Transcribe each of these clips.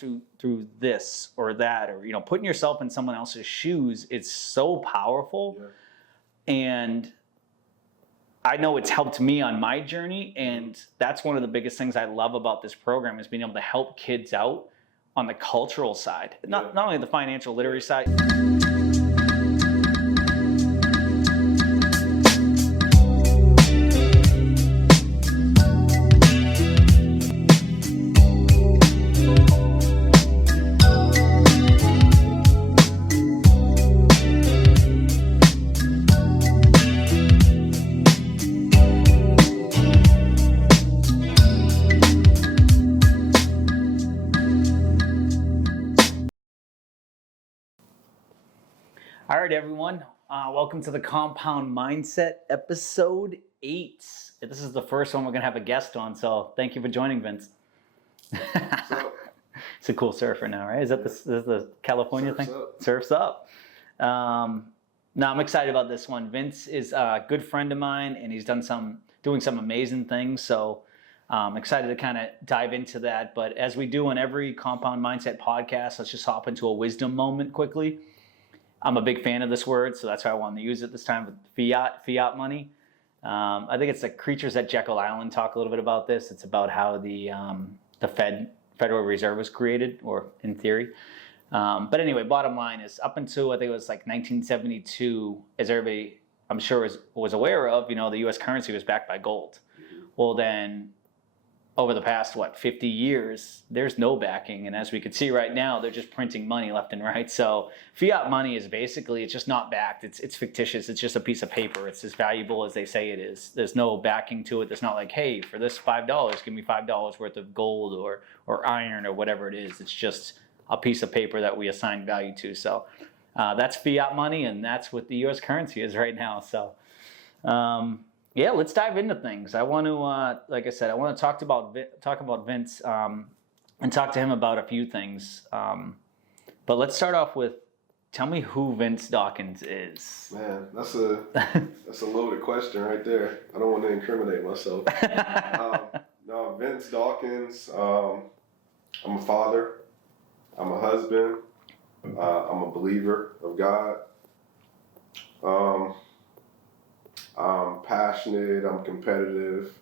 through this or that, or, putting yourself in someone else's shoes is so powerful. Yeah. And I know it's helped me on my journey. And that's one of the biggest things I love about this program is being able to help kids out on the cultural side, not only the financial literacy side. All right, everyone. Welcome to the Compound Mindset, episode 8. This is the first one we're going to have a guest on, so thank you for joining, Vince. It's a cool surfer now, right? Is that the California thing? Surf's up. No, I'm excited about this one. Vince is a good friend of mine, and he's doing some amazing things, so I'm excited to kind of dive into that. But as we do on every Compound Mindset podcast, let's just hop into a wisdom moment quickly. I'm a big fan of this word, so that's why I wanted to use it this time with fiat money. I think it's the creatures at Jekyll Island talk a little bit about this. It's about how the Federal Reserve was created, or in theory. But anyway, bottom line is up until I think it was like 1972, as everybody I'm sure was aware of, the U.S. currency was backed by gold. Well, then over the past, 50 years, there's no backing. And as we can see right now, they're just printing money left and right. So fiat money is basically, it's just not backed. It's fictitious. It's just a piece of paper. It's as valuable as they say it is. There's no backing to it. There's not like, hey, for this $5, give me $5 worth of gold or iron or whatever it is. It's just a piece of paper that we assign value to. So that's fiat money, and that's what the U.S. currency is right now. So yeah, let's dive into things. I want to, like I said, I want to talk about Vince and talk to him about a few things. But let's start off with, tell me who Vince Dawkins is. Man, that's a loaded question right there. I don't want to incriminate myself. No, Vince Dawkins. I'm a father. I'm a husband. I'm a believer of God. I'm passionate, I'm competitive,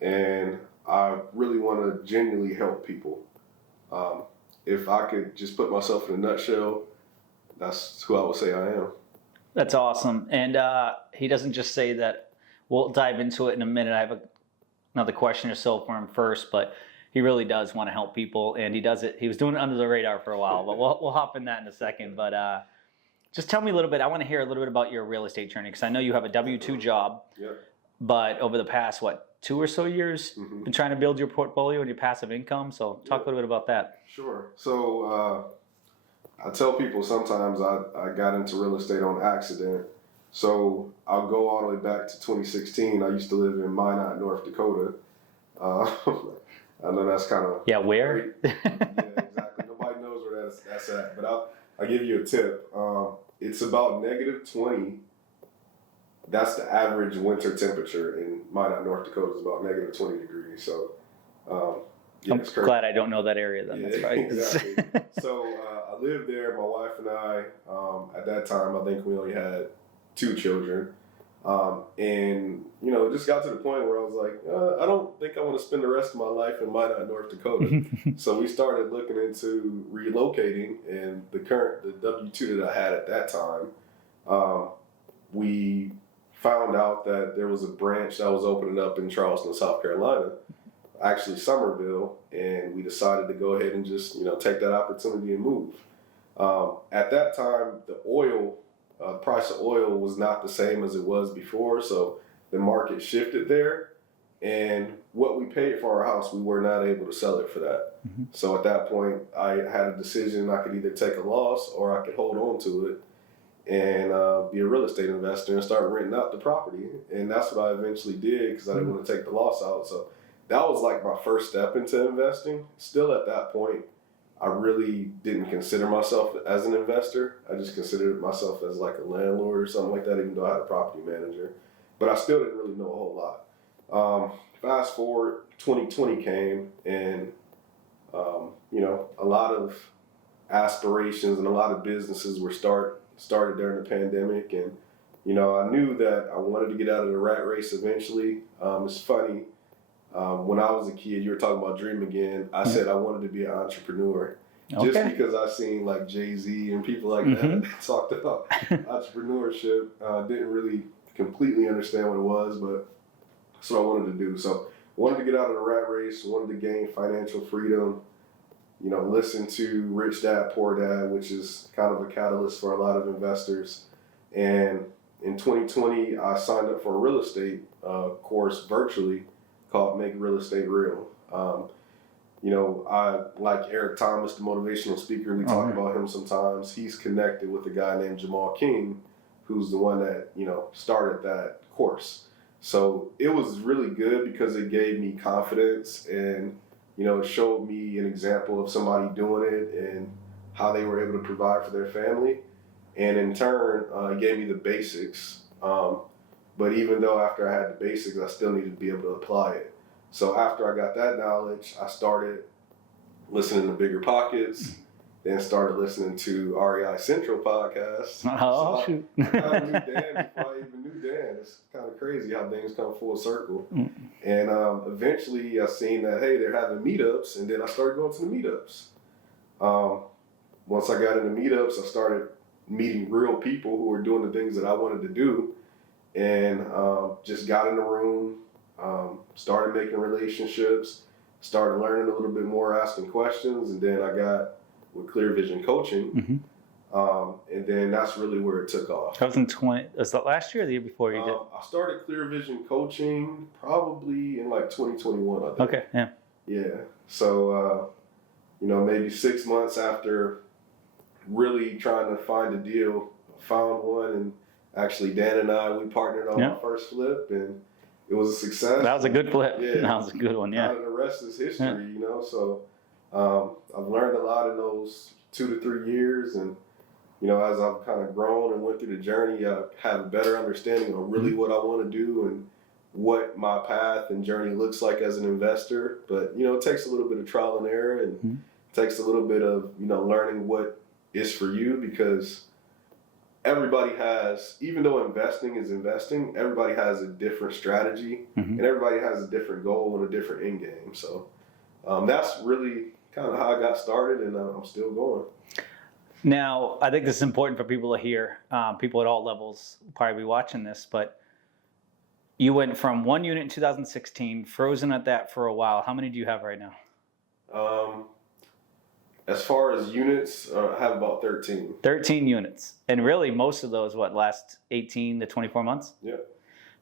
and I really want to genuinely help people. If I could just put myself in a nutshell, that's who I would say I am. That's awesome. And he doesn't just say that. We'll dive into it in a minute. I have another question or so for him first, but he really does want to help people, and he does it. He was doing it under the radar for a while, but we'll hop in that in a second. But just tell me a little bit. I want to hear a little bit about your real estate journey, because I know you have a W-2 job, but over the past, 2 or so years, been trying to build your portfolio and your passive income. So talk a little bit about that. Sure. So I tell people sometimes I got into real estate on accident. So I'll go all the way back to 2016. I used to live in Minot, North Dakota. I know that's kind of... Yeah, where? Yeah, exactly. Nobody knows where that's at. But I'll give you a tip. It's about -20. That's the average winter temperature in Minot, North Dakota. Is about -20 degrees. So, yeah, I'm glad I don't know that area then. Yeah, that's right. Exactly. So I lived there. My wife and I, at that time, I think we only had 2 children. And, it just got to the point where I was like, I don't think I want to spend the rest of my life in Minot, North Dakota. So we started looking into relocating, and the W-2 that I had at that time, we found out that there was a branch that was opening up in Charleston, South Carolina, actually Somerville, and we decided to go ahead and just, take that opportunity and move. At that time, the price of oil was not the same as it was before, so the market shifted there, and what we paid for our house, we were not able to sell it for that. So at that point, I had a decision. I could either take a loss or I could hold on to it and be a real estate investor and start renting out the property, and that's what I eventually did because I didn't want to take the loss out. So that was like my first step into investing. Still at that point, I really didn't consider myself as an investor. I just considered myself as like a landlord or something like that, even though I had a property manager. But I still didn't really know a whole lot. Fast forward, 2020 came, and A lot of aspirations and a lot of businesses were started during the pandemic, and I knew that I wanted to get out of the rat race eventually. It's funny, when I was a kid, you were talking about dream again. I said I wanted to be an entrepreneur, just because I seen like Jay-Z and people like that talked about entrepreneurship. Didn't really completely understand what it was, but that's what I wanted to do. So I wanted to get out of the rat race, wanted to gain financial freedom, listen to Rich Dad, Poor Dad, which is kind of a catalyst for a lot of investors. And in 2020, I signed up for a real estate course virtually called Make Real Estate Real. I like Eric Thomas, the motivational speaker. We talk about him sometimes. He's connected with a guy named Jamal King, who's the one that, started that course. So it was really good because it gave me confidence and, it showed me an example of somebody doing it and how they were able to provide for their family. And in turn, it gave me the basics. But even though after I had the basics, I still needed to be able to apply it. So after I got that knowledge, I started listening to Bigger Pockets, then started listening to REI Central podcast. Oh, so I kind of knew Dan before I even knew Dan. It's kind of crazy how things come full circle. And eventually I seen that, hey, they're having meetups, and then I started going to the meetups. Once I got into meetups, I started meeting real people who were doing the things that I wanted to do, and just got in the room, started making relationships, started learning a little bit more, asking questions, and then I got with Clear Vision Coaching, and then that's really where it took off. 2020, was that last year or the year before you did? I started Clear Vision Coaching probably in like 2021, I think. Okay, yeah. Yeah, so, maybe 6 months after really trying to find a deal, I found one, and actually Dan and I, we partnered on my first flip, and it was a success. That was a good flip. Yeah, that was a good one, yeah. And the rest is history, so I've learned a lot in those 2 to 3 years, and as I've kind of grown and went through the journey, I have a better understanding of really what I want to do and what my path and journey looks like as an investor. But it takes a little bit of trial and error, and takes a little bit of learning what is for you, because everybody has, even though investing is investing, everybody has a different strategy, and everybody has a different goal and a different end game. So that's really kind of how I got started, and I'm still going. Now, I think this is important for people to hear. People at all levels will probably be watching this, but you went from one unit in 2016, frozen at that for a while. How many do you have right now? As far as units, I have about 13. 13 units. And really, most of those, last 18 to 24 months? Yeah.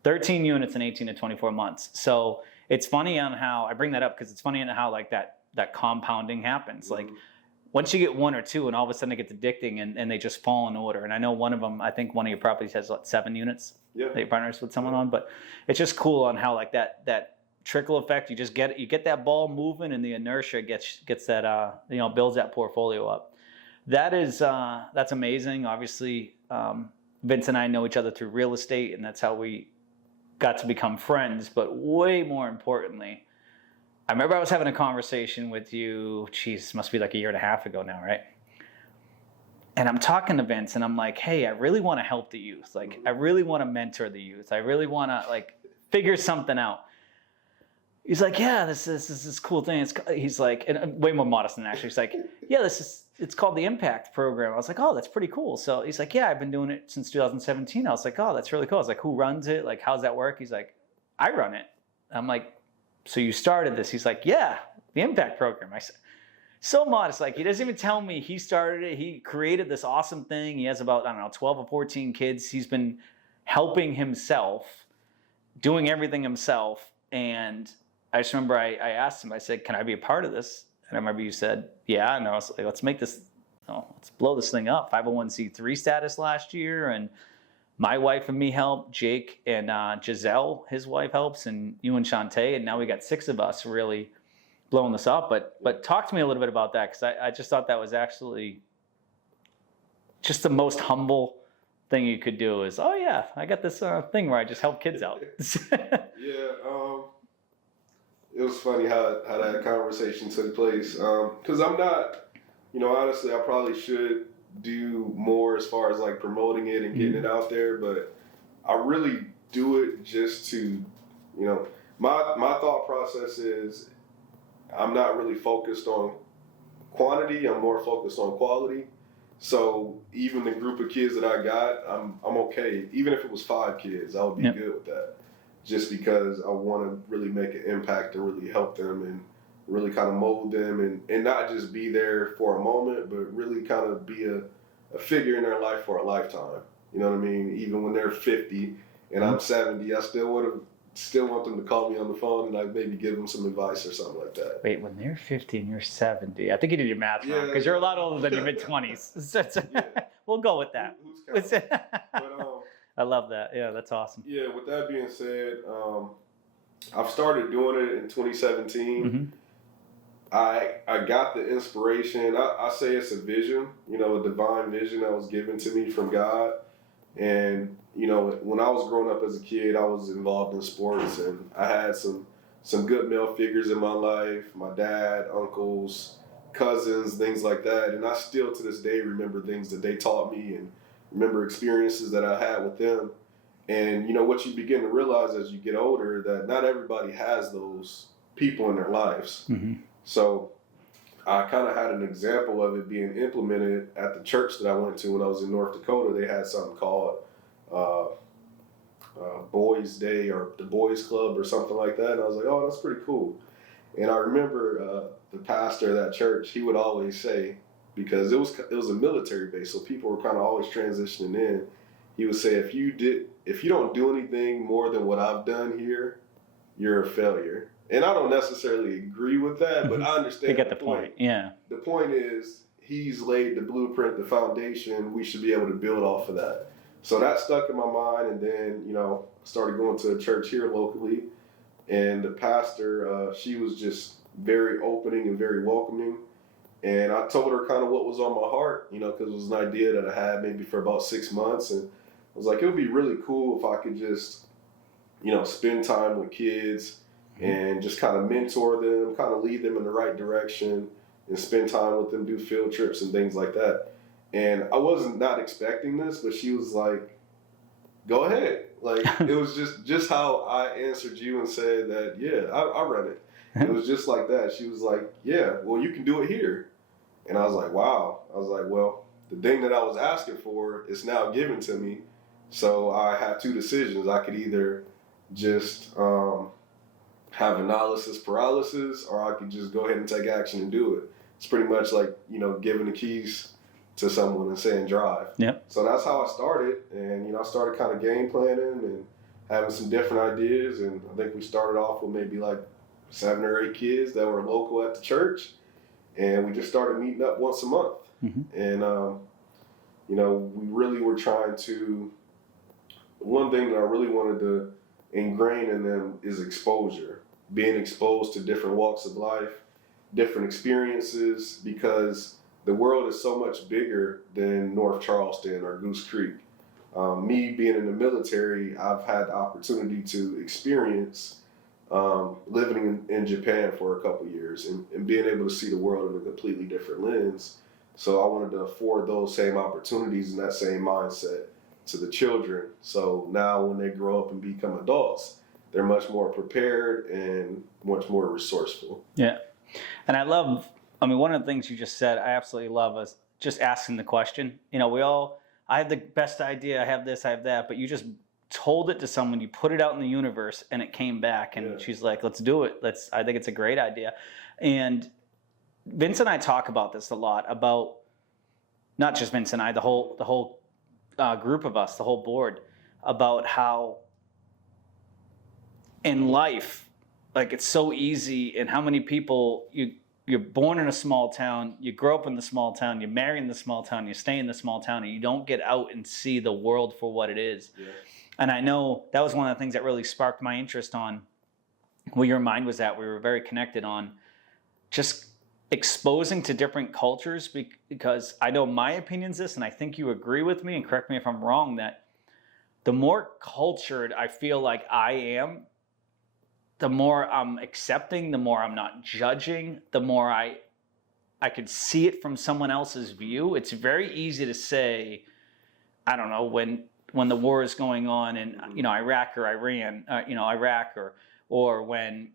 13 units in 18 to 24 months. So it's funny on how, I bring that up because it's funny on how like that compounding happens. Like once you get one or two and all of a sudden it gets addicting and they just fall in order. And I know one of them, I think one of your properties has 7 units that you partners with someone on, but it's just cool on how like that trickle effect, you get that ball moving, and the inertia gets that builds that portfolio up. That's amazing. Obviously, Vince and I know each other through real estate, and that's how we got to become friends. But way more importantly, I remember I was having a conversation with you. Geez, must be like a year and a half ago now, right? And I'm talking to Vince, and I'm like, "Hey, I really want to help the youth. Like, I really want to mentor the youth. I really want to like figure something out." He's like, yeah, this is this cool thing. He's like, and way more modest than that, actually. He's like, yeah, it's called the Impact Program. I was like, oh, that's pretty cool. So he's like, yeah, I've been doing it since 2017. I was like, oh, that's really cool. I was like, who runs it? Like, how's that work? He's like, I run it. I'm like, so you started this? He's like, yeah, the Impact Program. I said, so modest. Like, he doesn't even tell me he started it. He created this awesome thing. He has about, 12 or 14 kids. He's been helping himself, doing everything himself. And I just remember I asked him, I said, can I be a part of this? And I remember you said, yeah. And I was like, let's make this, let's blow this thing up. 501c3 status last year. And my wife and me helped. Jake and Giselle, his wife, helps. And you and Shantae. And now we got 6 of us really blowing this up. But talk to me a little bit about that, because I just thought that was actually just the most humble thing you could do is, oh, yeah, I got this thing where I just help kids out. Yeah. it was funny how that conversation took place. Because I'm not, honestly, I probably should do more as far as like promoting it and getting it out there, but I really do it just to, my thought process is I'm not really focused on quantity. I'm more focused on quality. So even the group of kids that I got, I'm okay. Even if it was 5 kids, I would be good with that. Just because I want to really make an impact and really help them and really kind of mold them and not just be there for a moment, but really kind of be a figure in their life for a lifetime. You know what I mean? Even when they're 50 and I'm 70, I still want them to call me on the phone and like maybe give them some advice or something like that. Wait, when they're 50 and you're 70, I think you did your math wrong because you're a lot older than your mid-20s. We'll go with that. Who's counting? But, I love that. Yeah, that's awesome. Yeah, with that being said, I've started doing it in 2017. Mm-hmm. I got the inspiration. I say it's a vision, a divine vision that was given to me from God. And, when I was growing up as a kid, I was involved in sports and I had some good male figures in my life, my dad, uncles, cousins, things like that. And I still to this day remember things that they taught me and remember experiences that I had with them. And, what you begin to realize as you get older, that not everybody has those people in their lives. Mm-hmm. So I kind of had an example of it being implemented at the church that I went to when I was in North Dakota. They had something called Boys Day or the Boys Club or something like that. And I was like, oh, that's pretty cool. And I remember the pastor of that church, he would always say, because it was a military base, so people were kind of always transitioning in. He would say, if you don't do anything more than what I've done here, you're a failure. And I don't necessarily agree with that, but I understand. You get the point. Yeah. The point is, he's laid the blueprint, the foundation. We should be able to build off of that. So that stuck in my mind, and then I started going to a church here locally, and the pastor, she was just very opening and very welcoming. And I told her kind of what was on my heart, because it was an idea that I had maybe for about 6 months. And I was like, it would be really cool if I could just, spend time with kids and just kind of mentor them, kind of lead them in the right direction and spend time with them, do field trips and things like that. And I wasn't not expecting this, but she was like, go ahead. Like, it was just how I answered you and said that, yeah, I read it. It was just like that. She was like, yeah, well, you can do it here. And I was like, wow. I was like, well, the thing that I was asking for is now given to me. So I have 2 decisions. I could either just have analysis paralysis, or I could just go ahead and take action and do it. It's pretty much like, giving the keys to someone and saying drive. Yep. So that's how I started. And, I started kind of game planning and having some different ideas. And I think we started off with maybe like 7 or 8 kids that were local at the church. And we just started meeting up once a month. Mm-hmm. And, we really were trying to, one thing that I really wanted to ingrain in them is exposure. Being exposed to different walks of life, different experiences, because the world is so much bigger than North Charleston or Goose Creek. Me being in the military, I've had the opportunity to experience living in Japan for a couple years and being able to see the world in a completely different lens. So I wanted to afford those same opportunities and that same mindset to the children. So now when they grow up and become adults, they're much more prepared and much more resourceful. Yeah. And one of the things you just said, I absolutely love is just asking the question. I have the best idea, I have this, I have that, but you just told it to someone, you put it out in the universe, and it came back, and she's like, let's do it. I think it's a great idea. And Vince and I talk about this a lot, about not just Vince and I, the whole group of us, the whole board, about how in life, like, it's so easy, and how many people you're born in a small town, you grow up in the small town, you marry in the small town, you stay in the small town, and you don't get out and see the world for what it is. Yeah. And I know that was one of the things that really sparked my interest on where your mind was at. We were very connected on just exposing to different cultures, because I know my opinion's this, and I think you agree with me, and correct me if I'm wrong, that the more cultured I feel like I am, the more I'm accepting, the more I'm not judging, the more I could see it from someone else's view. It's very easy to say, I don't know, when the war is going on in Iraq or Iran, Iraq or when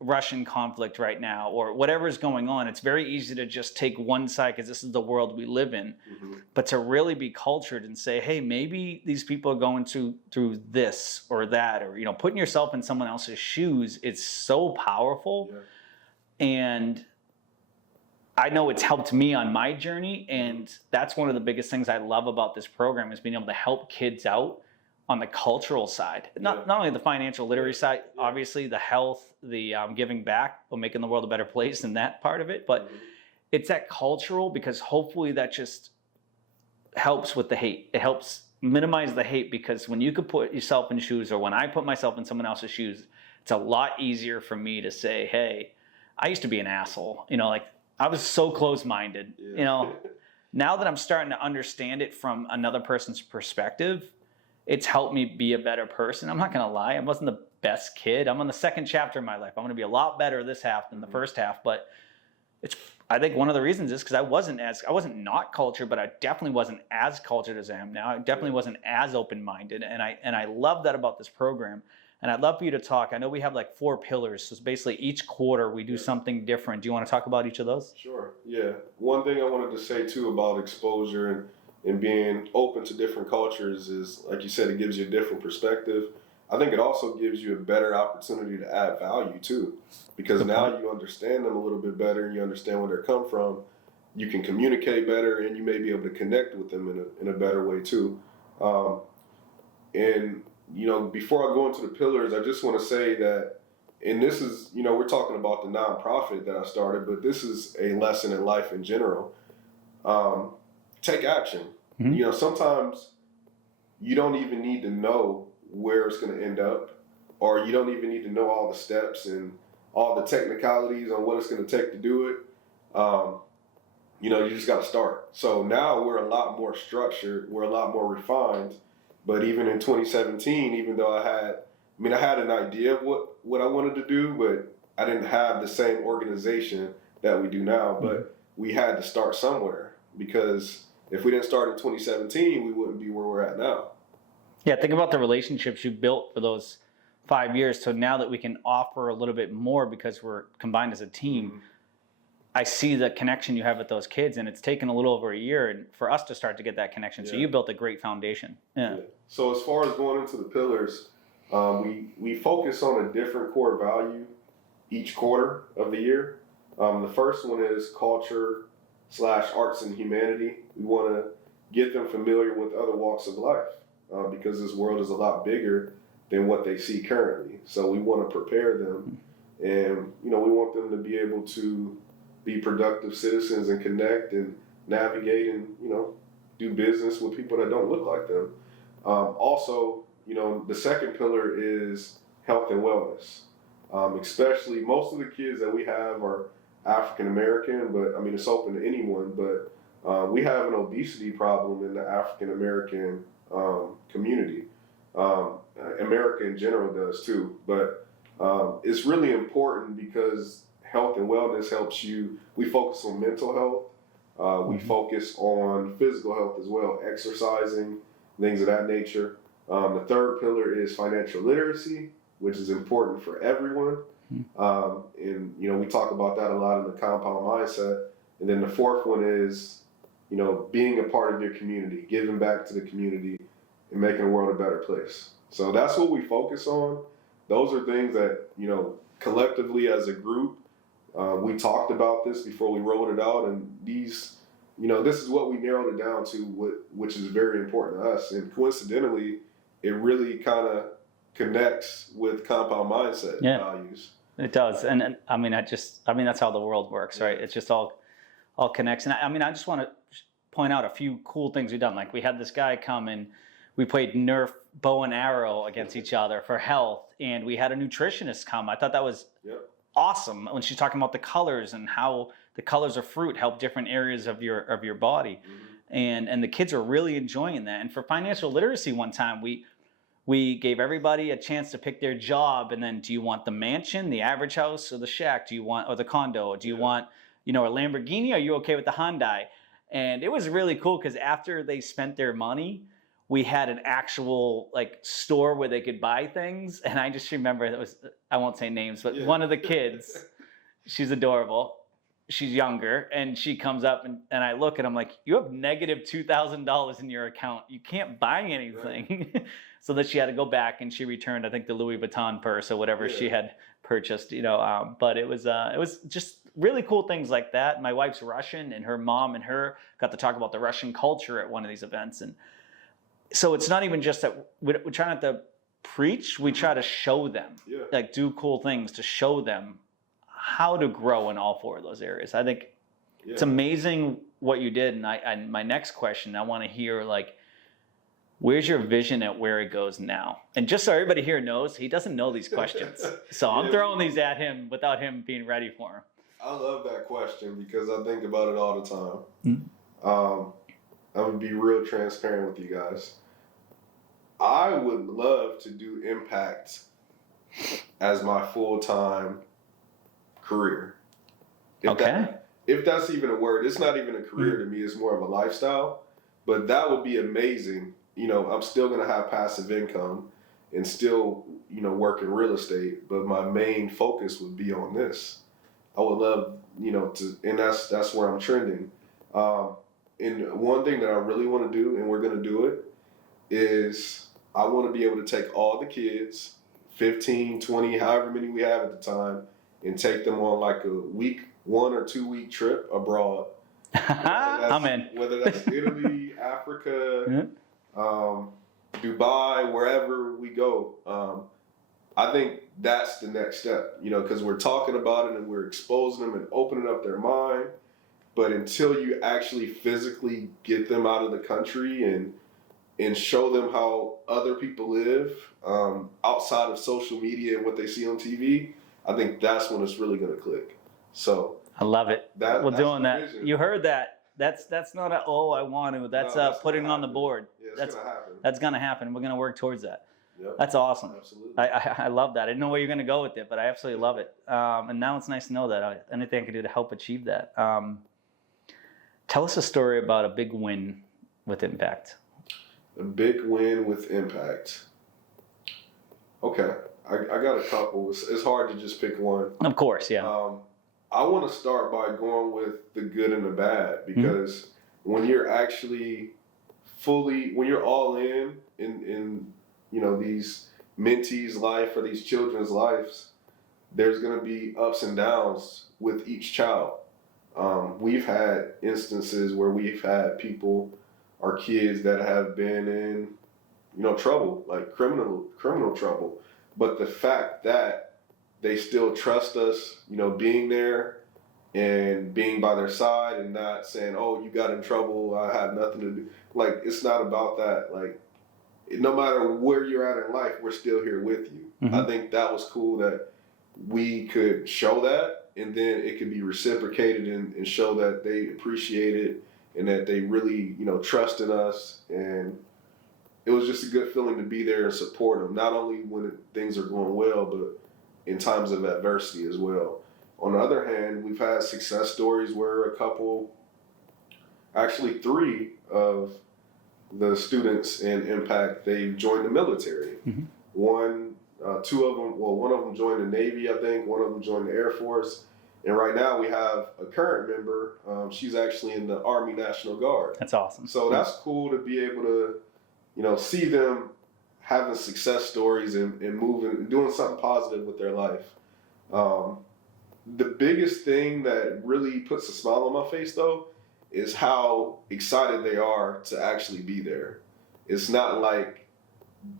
Russian conflict right now or whatever is going on, it's very easy to just take one side because this is the world we live in. Mm-hmm. But to really be cultured and say, hey, maybe these people are going through this or that, or putting yourself in someone else's shoes, it's so powerful. Yeah. And I know it's helped me on my journey, and that's one of the biggest things I love about this program is being able to help kids out on the cultural side. Not only the financial literacy side, obviously the health, the giving back, or making the world a better place and that part of it, but it's that cultural, because hopefully that just helps with the hate. It helps minimize the hate, because when you could put yourself in shoes, or when I put myself in someone else's shoes, it's a lot easier for me to say, hey, I used to be an asshole, I was so close-minded, Now that I'm starting to understand it from another person's perspective, it's helped me be a better person. I'm not going to lie. I wasn't the best kid. I'm on the second chapter of my life. I'm going to be a lot better this half than the first half. But I think one of the reasons is because I wasn't not cultured, but I definitely wasn't as cultured as I am now. I definitely wasn't as open-minded. And I love that about this program. And I'd love for you to talk. I know we have like 4 pillars. So it's basically each quarter we do something different. Do you want to talk about each of those? Sure. Yeah. One thing I wanted to say too about exposure and being open to different cultures is, like you said, it gives you a different perspective. I think it also gives you a better opportunity to add value too, because now you understand them a little bit better and you understand where they come from. You can communicate better, and you may be able to connect with them in a better way too. Before I go into the pillars, I just want to say that, and this is, we're talking about the nonprofit that I started, but this is a lesson in life in general. Take action. Mm-hmm. Sometimes you don't even need to know where it's going to end up, or you don't even need to know all the steps and all the technicalities on what it's going to take to do it. You just got to start. So now we're a lot more structured. We're a lot more refined. But even in 2017, even though I had an idea of what I wanted to do, but I didn't have the same organization that we do now. But we had to start somewhere, because if we didn't start in 2017, we wouldn't be where we're at now. Yeah, think about the relationships you built for those 5 years. So now that we can offer a little bit more because we're combined as a team, I see the connection you have with those kids, and it's taken a little over a year for us to start to get that connection. So you built a great foundation. Yeah. So as far as going into the pillars, we focus on a different core value each quarter of the year. The first one is culture/arts and humanity. We want to get them familiar with other walks of life, because this world is a lot bigger than what they see currently. So we want to prepare them, and we want them to be able to be productive citizens and connect and navigate and do business with people that don't look like them. Also, the second pillar is health and wellness. Especially most of the kids that we have are African American, but it's open to anyone. But we have an obesity problem in the African American community. America in general does too, but it's really important because health and wellness helps you. We focus on mental health. We focus on physical health as well, exercising, things of that nature. The third pillar is financial literacy, which is important for everyone. And we talk about that a lot in the compound mindset. And then the fourth one is, being a part of your community, giving back to the community and making the world a better place. So that's what we focus on. Those are things that, collectively as a group, we talked about this before we rolled it out, and these, this is what we narrowed it down to, which is very important to us. And coincidentally, it really kind of connects with compound mindset values. It does, and that's how the world works, right? It's just all connects. And I just want to point out a few cool things we've done. Like we had this guy come and we played Nerf bow and arrow against each other for health, and we had a nutritionist come. I thought that was awesome when she's talking about the colors and how the colors of fruit help different areas of your body. And the kids are really enjoying that. And for financial literacy, one time we we gave everybody a chance to pick their job, and then do you want the mansion, the average house, or the shack? Do you want, or the condo? Do you want, a Lamborghini? Are you okay with the Hyundai? And it was really cool because after they spent their money, we had an actual like store where they could buy things. And I just remember it was, I won't say names, but one of the kids, she's adorable. She's younger, and she comes up and I look and I'm like, you have negative $2,000 in your account. You can't buy anything. Right. So that she had to go back and she returned, I think, the Louis Vuitton purse or whatever she had purchased, but it was just really cool things like that. My wife's Russian, and her mom and her got to talk about the Russian culture at one of these events. And so it's not even just that we try not to preach, we try to show them, like do cool things to show them how to grow in all four of those areas. I think it's amazing what you did. And my next question, I want to hear, like, where's your vision at where it goes now? And just so everybody here knows, he doesn't know these questions. So I'm throwing these at him without him being ready for them. I love that question because I think about it all the time. I'm going to be real transparent with you guys. I would love to do impact as my full-time career. If that's even a word. It's not even a career to me. It's more of a lifestyle. But that would be amazing. I'm still going to have passive income and still, work in real estate. But my main focus would be on this. I would love, and that's where I'm trending. And one thing that I really want to do, and we're going to do it, is I want to be able to take all the kids, 15, 20, however many we have at the time, and take them on like a week, 1 or 2 week trip abroad. I'm in. Whether that's Italy, Africa, Dubai, wherever we go. I think that's the next step, because we're talking about it and we're exposing them and opening up their mind. But until you actually physically get them out of the country and show them how other people live outside of social media and what they see on TV, I think that's when it's really going to click. So I love it. We're doing that. Vision. You heard that. That's not I want to. That's putting it on the board. Yeah, that's going to happen. That's going to happen. We're going to work towards that. Yep. That's awesome. Absolutely. I love that. I didn't know where you're going to go with it, but I absolutely love it. And now it's nice to know that anything I can do to help achieve that. Tell us a story about a big win with impact. A big win with impact. Okay. I got a couple. It's hard to just pick one. Of course, yeah. I want to start by going with the good and the bad, because when you're actually when you're all in these mentees' life or these children's lives, there's going to be ups and downs with each child. We've had instances where we've had people, our kids, that have been in, trouble, like criminal trouble. But the fact that they still trust us, being there and being by their side and not saying, oh, you got in trouble, I had nothing to do. Like, it's not about that. Like, no matter where you're at in life, we're still here with you. Mm-hmm. I think that was cool that we could show that, and then it could be reciprocated and show that they appreciate it and that they really, trust in us. And it was just a good feeling to be there and support them, not only when things are going well, but in times of adversity as well. On the other hand, we've had success stories where a couple, actually 3 of the students in Impact, they've joined the military. Mm-hmm. One of them joined the Navy, I think. One of them joined the Air Force. And right now we have a current member. She's actually in the Army National Guard. That's awesome. So that's cool to be able to, see them having success stories and moving, doing something positive with their life. The biggest thing that really puts a smile on my face, though, is how excited they are to actually be there. It's not like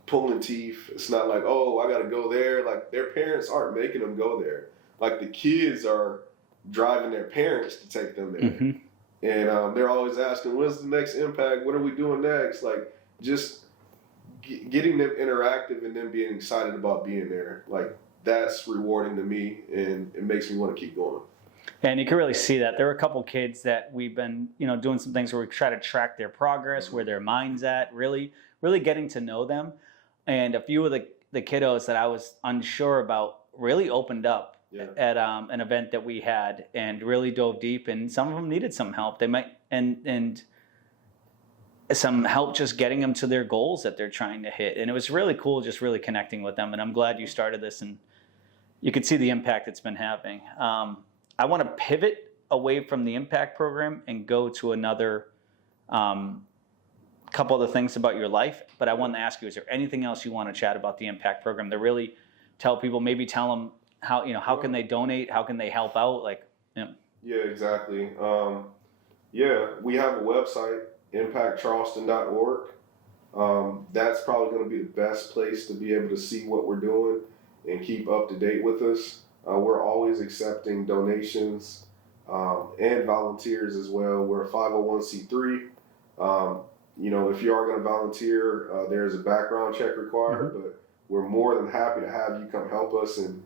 pulling teeth. It's not like, oh, I got to go there. Like, their parents aren't making them go there. Like, the kids are driving their parents to take them there. Mm-hmm. And they're always asking, when's the next impact? What are we doing next? Like, just getting them interactive and them being excited about being there. Like, that's rewarding to me, and it makes me want to keep going. And you can really see that. There were a couple kids that we've been, doing some things where we try to track their progress, where their mind's at, really getting to know them. and a few of the kiddos that I was unsure about really opened up at an event that we had and really dove deep, and some of them needed some help. They might and some help just getting them to their goals that they're trying to hit. And it was really cool just really connecting with them. And I'm glad you started this and you could see the impact it's been having. I want to pivot away from the impact program and go to another couple other things about your life. But I wanted to ask you, is there anything else you want to chat about the impact program to really tell people, maybe tell them how can they donate? How can they help out? Yeah, exactly. We have a website, impactcharleston.org. That's probably going to be the best place to be able to see what we're doing and keep up to date with us. We're always accepting donations and volunteers as well. We're a 501c3. If you are going to volunteer, there's a background check required, but we're more than happy to have you come help us and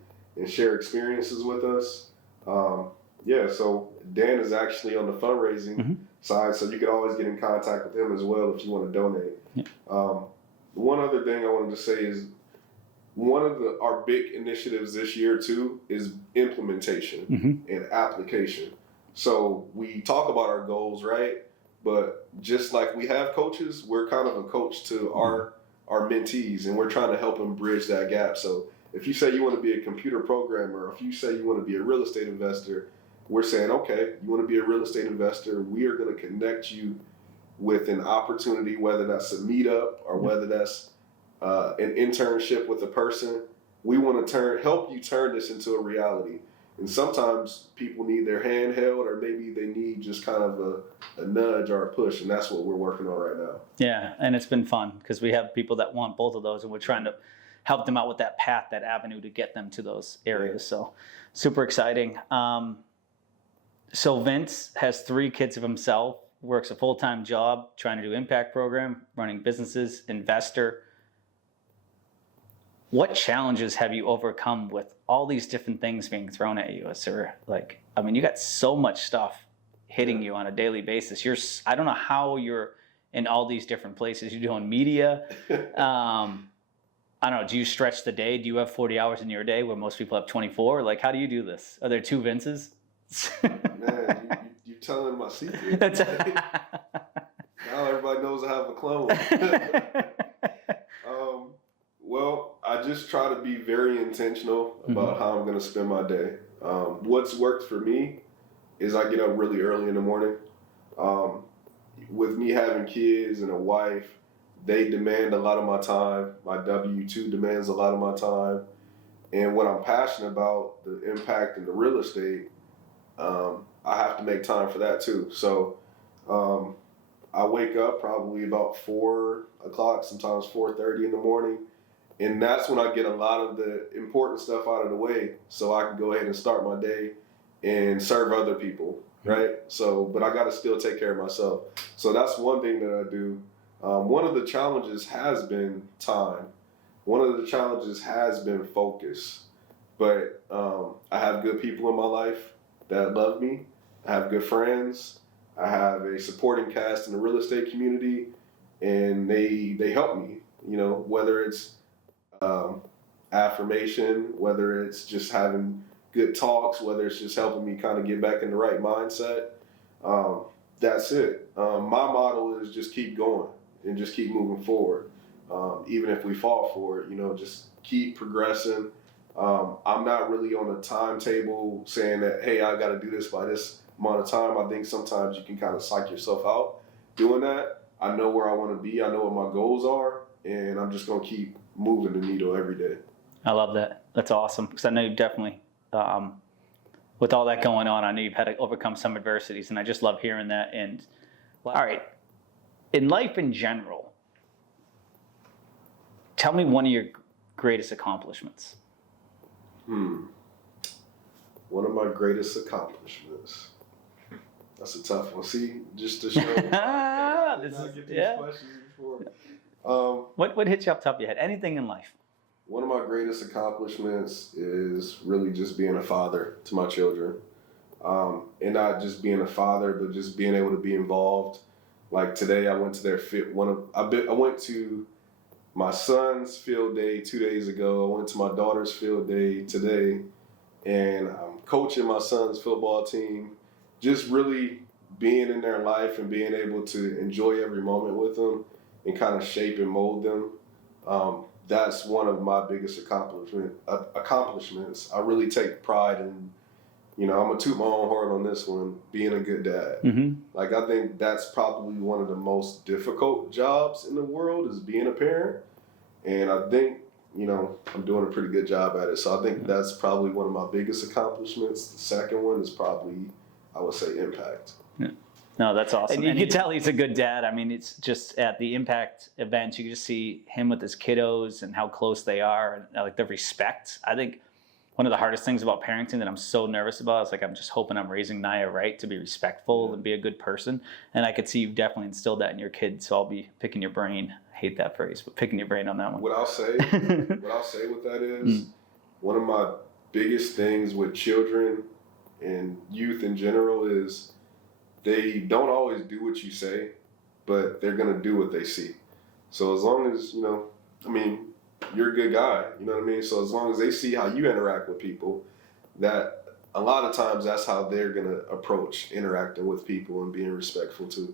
share experiences with us. So Dan is actually on the fundraising side, so you can always get in contact with him as well if you want to donate. Yeah. One other thing I wanted to say is one of our big initiatives this year too is implementation and application. So we talk about our goals, right? But just like we have coaches, we're kind of a coach to our mentees, and we're trying to help them bridge that gap. So if you say you want to be a computer programmer, if you say you want to be a real estate investor, we're saying, okay, you want to be a real estate investor, we are going to connect you with an opportunity, whether that's a meetup or whether that's an internship with a person. We want to help you turn this into a reality. And sometimes people need their hand held, or maybe they need just kind of a nudge or a push, and that's what we're working on right now. Yeah, and it's been fun because we have people that want both of those, and we're trying to help them out with that path, that avenue to get them to those areas. So super exciting. So Vince has 3 kids of himself, works a full-time job, trying to do impact program, running businesses, investor. What challenges have you overcome with all these different things being thrown at you? Is there you got so much stuff hitting you on a daily basis. I don't know how you're in all these different places. You're doing media. I don't know. Do you stretch the day? Do you have 40 hours in your day where most people have 24? How do you do this? Are there 2 Vinces? Man, you're telling my secret. Now everybody knows I have a clone. Well, I just try to be very intentional about how I'm going to spend my day. What's worked for me is I get up really early in the morning. With me having kids and a wife, they demand a lot of my time. My W-2 demands a lot of my time. And what I'm passionate about, the impact in the real estate, I have to make time for that too. So I wake up probably about 4 o'clock, sometimes 4:30 in the morning. And that's when I get a lot of the important stuff out of the way so I can go ahead and start my day and serve other people, right? So, but I got to still take care of myself. So that's one thing that I do. One of the challenges has been time. One of the challenges has been focus. But I have good people in my life that love me. I have good friends. I have a supporting cast in the real estate community, and they help me, whether it's affirmation, whether it's just having good talks, whether it's just helping me kind of get back in the right mindset. That's it. My motto is just keep going and just keep moving forward. Even if we fall for it, just keep progressing. I'm not really on a timetable saying that, hey, I got to do this by this amount of time. I think sometimes you can kind of psych yourself out doing that. I know where I want to be. I know what my goals are, and I'm just going to keep moving the needle every day. I love that. That's awesome. Because I know you've definitely, with all that going on, I know you've had to overcome some adversities, and I just love hearing that. And all right, in life in general, tell me one of your greatest accomplishments. One of my greatest accomplishments. That's a tough one. See, just to show. I did not get these questions before. What hits you up top of your head? Anything in life? One of my greatest accomplishments is really just being a father to my children. And not just being a father, but just being able to be involved. Like today, I went to their I went to my son's field day 2 days ago. I went to my daughter's field day today, and I'm coaching my son's football team. Just really being in their life and being able to enjoy every moment with them and kind of shape and mold them. That's one of my biggest accomplishments. I really take pride in, I'm going to toot my own horn on this one, being a good dad. Mm-hmm. Like, I think that's probably one of the most difficult jobs in the world is being a parent. And I think, I'm doing a pretty good job at it. So I think that's probably one of my biggest accomplishments. The second one is probably, I would say, impact. Yeah. No, that's awesome. And you can tell he's a good dad. I mean, it's just at the impact events, you can just see him with his kiddos and how close they are and like the respect. I think one of the hardest things about parenting that I'm so nervous about is like I'm just hoping I'm raising Naya right to be respectful and be a good person. And I could see you've definitely instilled that in your kids. So I'll be picking your brain. I hate that phrase, but picking your brain on that one. What I'll say with that is one of my biggest things with children and youth in general is they don't always do what you say, but they're going to do what they see. So as long as, you're a good guy, you know what I mean? So as long as they see how you interact with people, that a lot of times that's how they're going to approach interacting with people and being respectful too.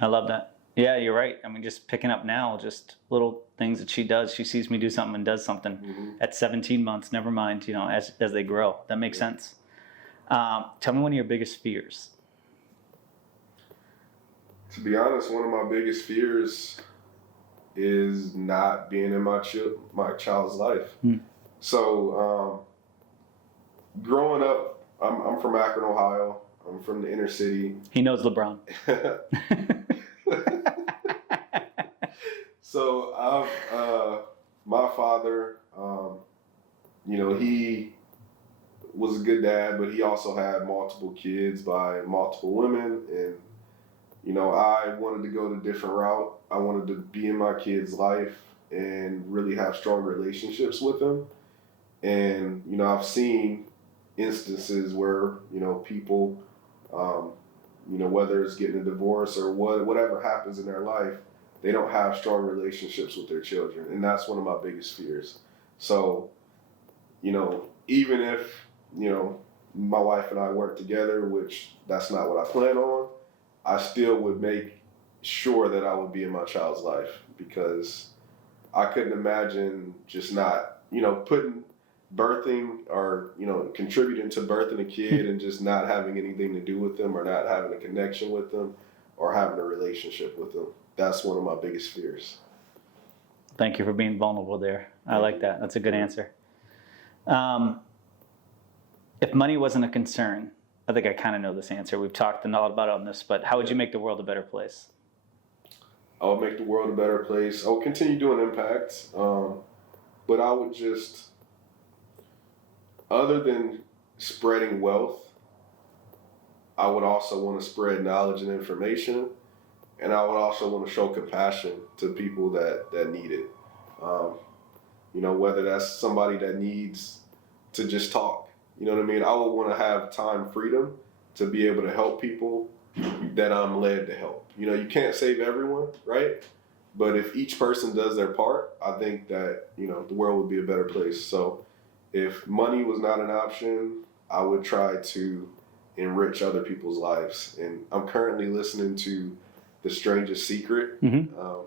I love that. Yeah, you're right. I mean, just picking up now, just little things that she does. She sees me do something and does something at 17 months, never mind, as they grow. That makes sense. Tell me one of your biggest fears. To be honest, one of my biggest fears is not being in my child's life. So, growing up, I'm from Akron, Ohio. I'm from the inner city. He knows LeBron. So, my father, he was a good dad, but he also had multiple kids by multiple women, and I wanted to go the different route. I wanted to be in my kid's life and really have strong relationships with them. And, I've seen instances where, people, whether it's getting a divorce or whatever happens in their life, they don't have strong relationships with their children. And that's one of my biggest fears. So, even if, my wife and I work together, which that's not what I plan on, I still would make sure that I would be in my child's life because I couldn't imagine just not, putting birthing or, contributing to birthing a kid and just not having anything to do with them or not having a connection with them or having a relationship with them. That's one of my biggest fears. Thank you for being vulnerable there. I like that. That's a good answer. If money wasn't a concern, I think I kind of know this answer. We've talked a lot about it on this, but how would you make the world a better place? I would make the world a better place. I would continue doing impact, but I would just, other than spreading wealth, I would also want to spread knowledge and information, and I would also want to show compassion to people that need it. Whether that's somebody that needs to just talk. You know what I mean? I would want to have time freedom to be able to help people that I'm led to help. You can't save everyone, right? But if each person does their part, I think that, the world would be a better place. So if money was not an option, I would try to enrich other people's lives. And I'm currently listening to The Strangest Secret.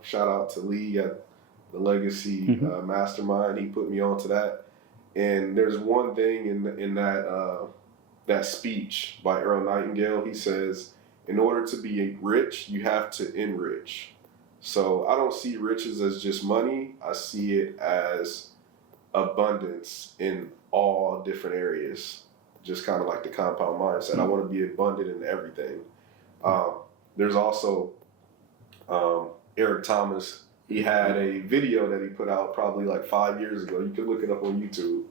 Shout out to Lee at the Legacy Mastermind. He put me onto that. And there's one thing in that speech by Earl Nightingale. He says, in order to be rich, you have to enrich. So I don't see riches as just money. I see it as abundance in all different areas. Just kind of like the compound mindset. I want to be abundant in everything. There's also Eric Thomas. He had a video that he put out probably like 5 years ago. You can look it up on YouTube.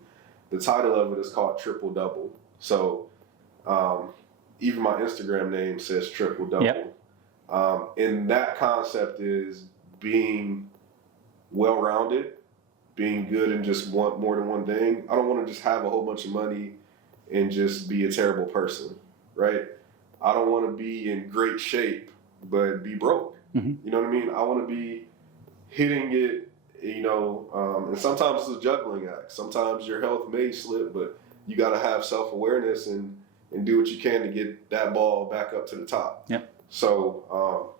The title of it is called Triple Double. So even my Instagram name says Triple Double. Yep. And that concept is being well-rounded, being good in just more than one thing. I don't want to just have a whole bunch of money and just be a terrible person, right? I don't want to be in great shape but be broke. You know what I mean? I want to be hitting it and sometimes it's a juggling act. Sometimes your health may slip, but you got to have self-awareness and do what you can to get that ball back up to the top. Yep. So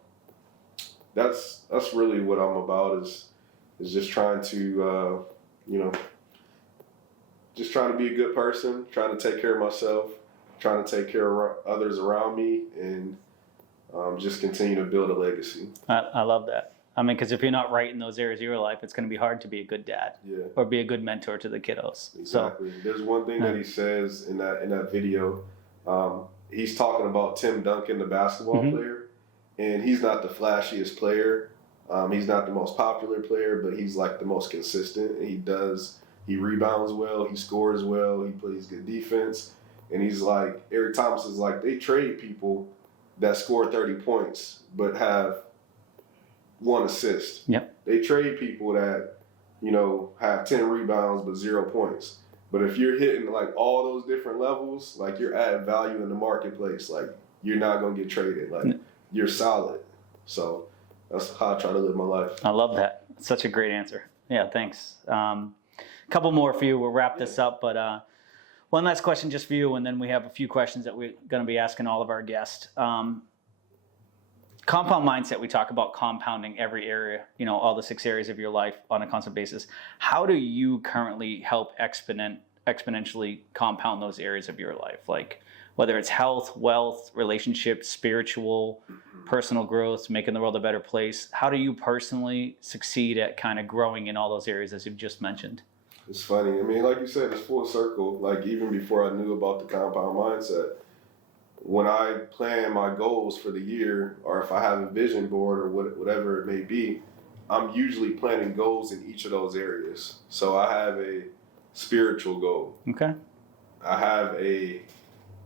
that's really what I'm about is just trying to just trying to be a good person, trying to take care of myself, trying to take care of others around me, and just continue to build a legacy. I love that. I mean, because if you're not right in those areas of your life, it's going to be hard to be a good dad or be a good mentor to the kiddos. Exactly. So, there's one thing that he says in that video. He's talking about Tim Duncan, the basketball player, and he's not the flashiest player. He's not the most popular player, but he's like the most consistent. He rebounds well, he scores well, he plays good defense, and he's like Eric Thomas is like they trade people that score 30 points but have 1 assist. Yep. They trade people that, have 10 rebounds but 0 points. But if you're hitting like all those different levels, like you're adding value in the marketplace, like you're not going to get traded. Like you're solid. So that's how I try to live my life. I love that. Such a great answer. Yeah, thanks. Couple more for you. We'll wrap this up, but one last question just for you, and then we have a few questions that we're going to be asking all of our guests. Compound mindset, we talk about compounding every area, all the 6 areas of your life on a constant basis. How do you currently help exponentially compound those areas of your life? Like whether it's health, wealth, relationships, spiritual, personal growth, making the world a better place. How do you personally succeed at kind of growing in all those areas as you've just mentioned? It's funny. I mean, like you said, it's full circle. Like even before I knew about the compound mindset, when I plan my goals for the year, or if I have a vision board or whatever it may be, I'm usually planning goals in each of those areas. So I have a spiritual goal. Okay. I have a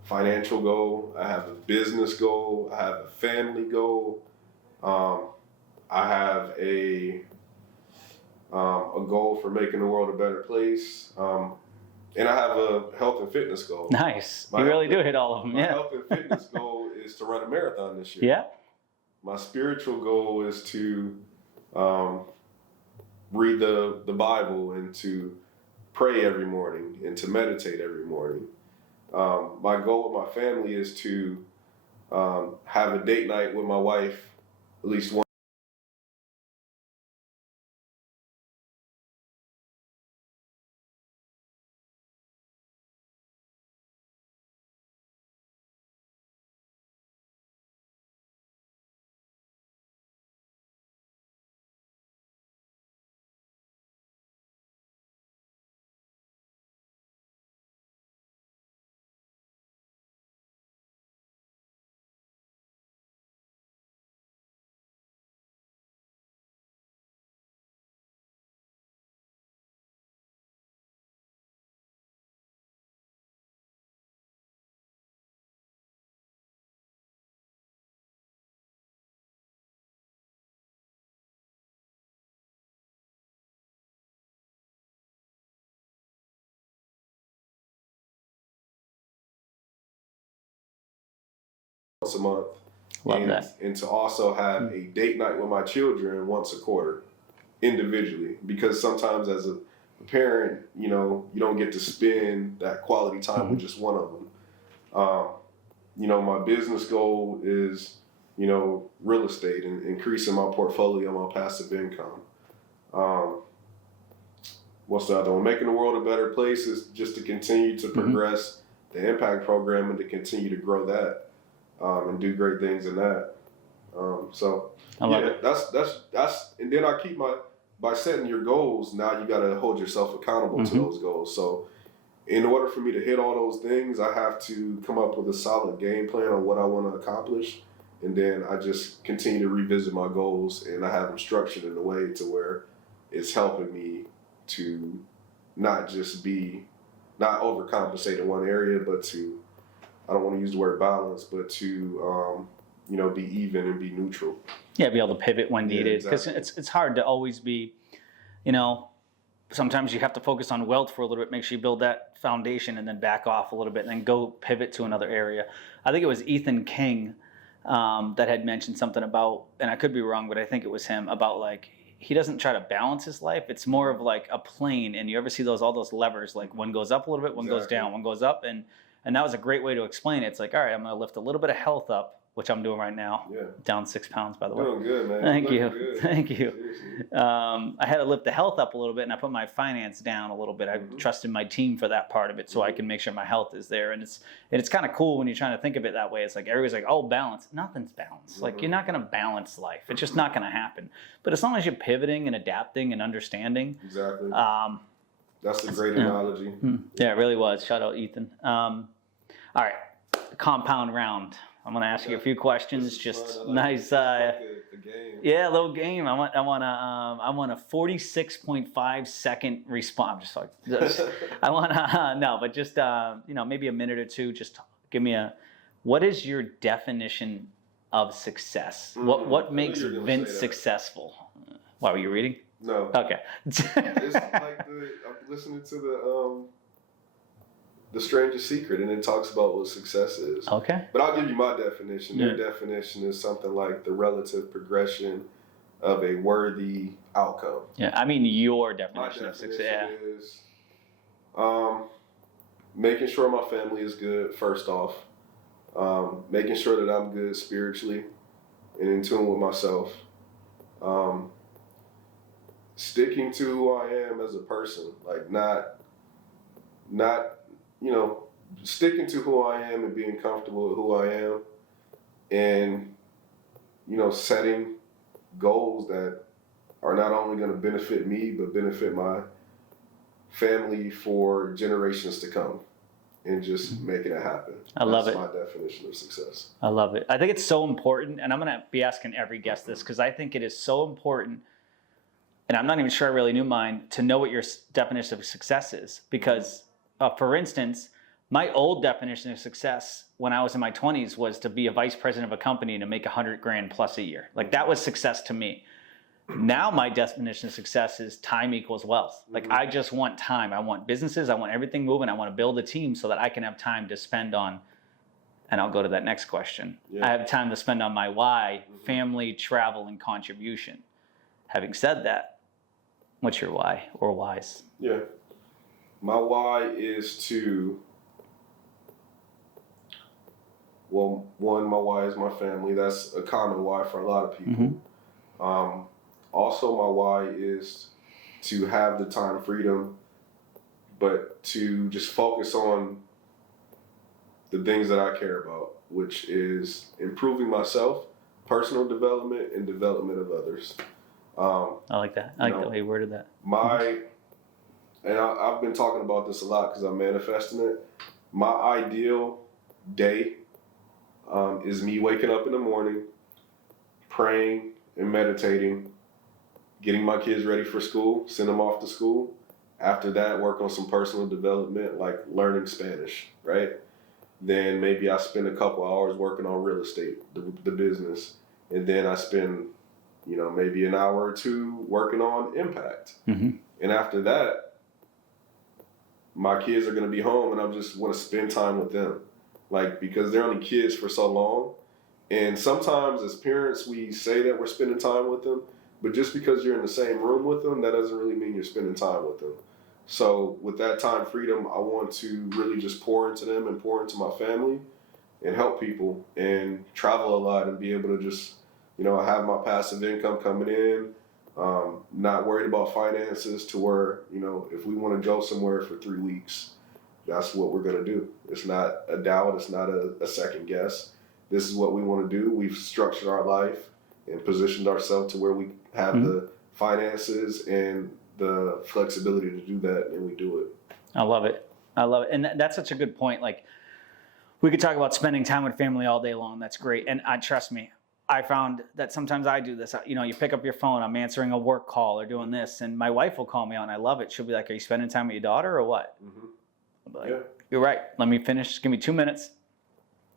financial goal. I have a business goal. I have a family goal. I have a goal for making the world a better place. And I have a health and fitness goal. Nice. You really do hit all of them. My health and fitness goal is to run a marathon this year. Yeah. My spiritual goal is to read the Bible and to pray every morning and to meditate every morning. My goal with my family is to have a date night with my wife at least once a month. Love that. And to also have a date night with my children once a quarter, individually. Because sometimes as a parent, you don't get to spend that quality time with just one of them. My business goal is, real estate and increasing my portfolio, my passive income. What's the other one? Making the world a better place is just to continue to progress the impact program and to continue to grow that. And do great things in that. That's and then I keep by setting your goals, now you got to hold yourself accountable to those goals. So in order for me to hit all those things, I have to come up with a solid game plan on what I want to accomplish. And then I just continue to revisit my goals, and I have them structured in a way to where it's helping me to not overcompensate in one area, but to, I don't want to use the word balance, but to, be even and be neutral. Yeah, be able to pivot when needed. Because exactly. it's hard to always be, sometimes you have to focus on wealth for a little bit, make sure you build that foundation and then back off a little bit and then go pivot to another area. I think it was Ethan King that had mentioned something about, and I could be wrong, but I think it was him, about like, he doesn't try to balance his life. It's more of like a plane, and you ever see all those levers, like one goes up a little bit, one goes down, one goes up, and that was a great way to explain it. It's like, all right, I'm going to lift a little bit of health up, which I'm doing right now. Yeah. Down 6 pounds, by the way. Doing good, man. Thank you. Good. Thank you. I had to lift the health up a little bit, and I put my finance down a little bit. I trusted my team for that part of it, so I can make sure my health is there. And it's kind of cool when you're trying to think of it that way. It's like everybody's like, oh, balance. Nothing's balanced. Like, you're not going to balance life. It's just not going to happen. But as long as you're pivoting and adapting and understanding. Exactly. That's a great analogy. Yeah, it really was. Shout out Ethan. All right, compound round. I'm gonna ask you a few questions. Just nice. A game. Yeah, a little game. I want a 46.5 second response. I'm just like, I want no, but just maybe a minute or two. Just give me what is your definition of success? What makes Vince successful? Why were you reading? No. Okay. It's like I'm listening to the Strangest Secret, and it talks about what success is. Okay. But I'll give you my definition. Your definition is something like the relative progression of a worthy outcome. Yeah, I mean your definition of success. My definition is making sure my family is good, first off. Making sure that I'm good spiritually and in tune with myself. Sticking to who I am as a person, like not sticking to who I am and being comfortable with who I am, and setting goals that are not only going to benefit me but benefit my family for generations to come, and just making it happen. I love it. That's my definition of success. I love it. I think it's so important, and I'm going to be asking every guest this because I think it is so important, and I'm not even sure I really knew mine, to know what your definition of success is. Because, for instance, my old definition of success when I was in my 20s was to be a vice president of a company and to make $100,000 plus a year. Like, that was success to me. Now my definition of success is time equals wealth. Like, I just want time. I want businesses. I want everything moving. I want to build a team so that I can have time to spend on, and I'll go to that next question. I have time to spend on my why, family, travel, and contribution. Having said that, what's your why or whys? Yeah. My why is to, well, one, my why is my family. That's a common why for a lot of people. Also, my why is to have the time freedom, but to just focus on the things that I care about, which is improving myself, personal development, and development of others. I like that. I like the way you worded that. And I've been talking about this a lot because I'm manifesting it. My ideal day is me waking up in the morning, praying and meditating, getting my kids ready for school, send them off to school. After that, work on some personal development, like learning Spanish, right? Then maybe I spend a couple hours working on real estate, the business. And then I spend, maybe an hour or two working on impact. And after that, my kids are going to be home and I just want to spend time with them. Like, because they're only kids for so long. And sometimes as parents, we say that we're spending time with them, but just because you're in the same room with them, that doesn't really mean you're spending time with them. So with that time freedom, I want to really just pour into them and pour into my family and help people and travel a lot and be able to just, have my passive income coming in, not worried about finances to where, if we want to go somewhere for 3 weeks, that's what we're going to do. It's not a doubt. It's not a second guess. This is what we want to do. We've structured our life and positioned ourselves to where we have the finances and the flexibility to do that, and we do it. I love it. And that's such a good point. Like, we could talk about spending time with family all day long. That's great. And trust me, I found that sometimes I do this. You pick up your phone, I'm answering a work call or doing this, and my wife will call me on. I love it. She'll be like, "Are you spending time with your daughter or what?" I'll be like, "You're right. Let me finish. Just give me 2 minutes.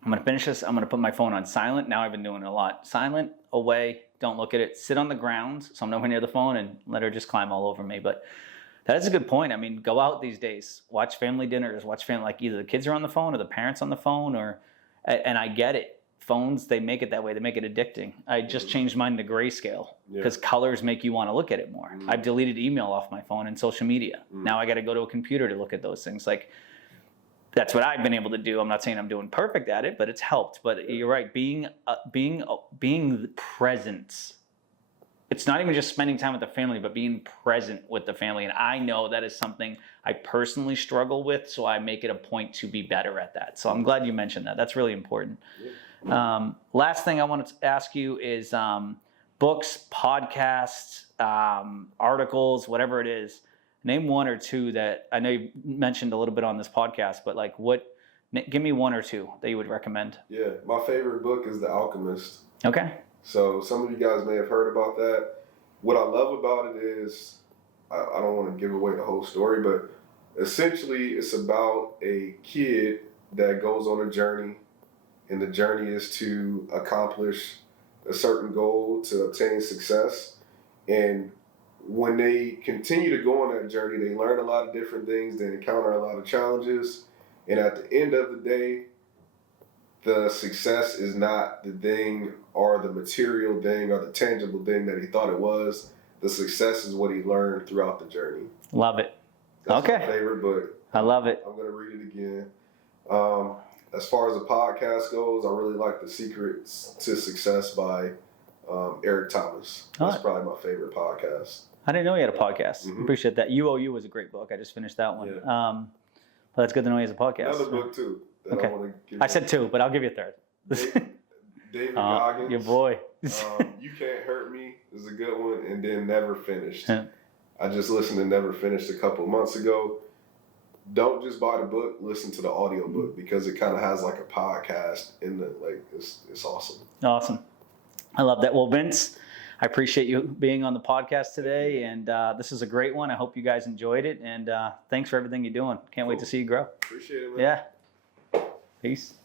I'm going to finish this. I'm going to put my phone on silent." Now I've been doing it a lot. Silent, away, don't look at it. Sit on the ground so I'm nowhere near the phone and let her just climb all over me. But that is a good point. I mean, go out these days. Watch family dinners. Watch family, like either the kids are on the phone or the parents on the phone. And I get it. phones, they make it that way. They make it addicting. I just changed mine to grayscale because colors make you want to look at it more. I've deleted email off my phone and social media. Now I got to go to a computer to look at those things. Like, that's what I've been able to do. I'm not saying I'm doing perfect at it, but it's helped. But you're right. Being present. It's not even just spending time with the family, but being present with the family. And I know that is something I personally struggle with, so I make it a point to be better at that. So I'm glad you mentioned that. That's really important. Last thing I wanted to ask you is books, podcasts, articles, whatever it is. Name one or two that I know you mentioned a little bit on this podcast, but like give me one or two that you would recommend. Yeah, my favorite book is The Alchemist. Okay. So some of you guys may have heard about that. What I love about it is, I don't want to give away the whole story, but essentially it's about a kid that goes on a journey, and the journey is to accomplish a certain goal to obtain success. And when they continue to go on that journey, they learn a lot of different things, they encounter a lot of challenges, and at the end of the day, the success is not the thing or the material thing or the tangible thing that he thought it was. The success is what he learned throughout the journey. Love it. That's my favorite book. I love it. I'm going to read it again. As far as the podcast goes, I really like The Secrets to Success by Eric Thomas. That's probably my favorite podcast. I didn't know he had a podcast. Appreciate that. UOU was a great book. I just finished that one. Yeah. Well, that's good to know he has a podcast. Another book, too. Okay. I said two, but I'll give you a third. David Goggins. Your boy. You Can't Hurt Me is a good one. And then Never Finished. I just listened to Never Finished a couple of months ago. Don't just buy the book, listen to the audio book, because it kind of has like a podcast in the, like, it's awesome. Awesome. I love that. Well, Vince, I appreciate you being on the podcast today, and this is a great one. I hope you guys enjoyed it, and thanks for everything you're doing. Can't wait to see you grow. Appreciate it, man. Yeah. Peace.